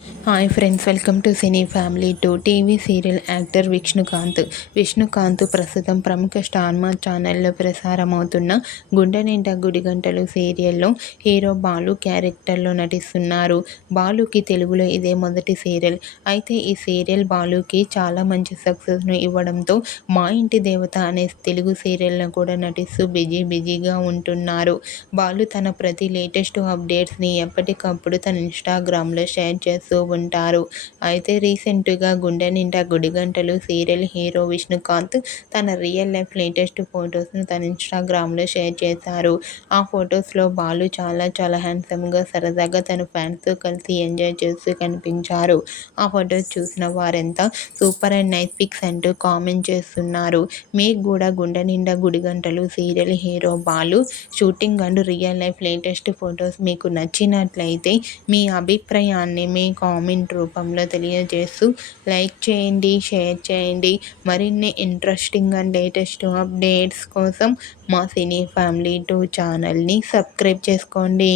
Hi friends, welcome to cine family two. TV serial actor Vishnukant ప్రస్తుతం ప్రముఖ star మా ఛానల్లో ప్రసారమవుతున్న గుండె నిండా గుడిగంటలు సీరియల్లో హీరో బాలు క్యారెక్టర్లో నటిస్తున్నారు. బాలుకి తెలుగులో ఇదే మొదటి సీరియల్. అయితే ఈ సీరియల్ బాలుకి చాలా మంచి సక్సెస్ను ఇవ్వడంతో మా ఇంటి దేవత అనే తెలుగు సీరియల్లో కూడా నటిస్తూ బిజీగా ఉంటున్నారు. బాలు తన ప్రతి లేటెస్ట్ అప్డేట్స్ని ఎప్పటికప్పుడు తన ఇన్స్టాగ్రామ్లో షేర్ చేస్తూ ఉంటారు. అయితే రీసెంట్గా గుండె నిండా గుడిగంటలు సీరియల్ హీరో విష్ణుకాంత్ తన రియల్ లైఫ్ లేటెస్ట్ ఫొటోస్ను తన ఇన్స్టాగ్రామ్లో షేర్ చేశారు. ఆ ఫొటోస్లో బాలు చాలా హ్యాండ్సమ్గా సరదాగా తన ఫ్యాన్స్తో కలిసి ఎంజాయ్ చేస్తూ కనిపించారు. ఆ ఫొటోస్ చూసిన వారంతా సూపర్ అండ్ నైస్ పిక్స్ అంటూ కామెంట్ చేస్తున్నారు. మీకు కూడా Gunde Ninda Gudigantalu serial hero Balu shooting and real life latest photos మీకు నచ్చినట్లయితే మీ అభిప్రాయాన్ని మీ కామెంట్ రూపంలో తెలియజేస్తూ లైక్ చేయండి, షేర్ చేయండి. మరిన్ని ఇంట్రెస్టింగ్ అండ్ లేటెస్ట్ అప్డేట్స్ కోసం మా సినీ ఫ్యామిలీ 2 ఛానల్ని సబ్స్క్రైబ్ చేసుకోండి.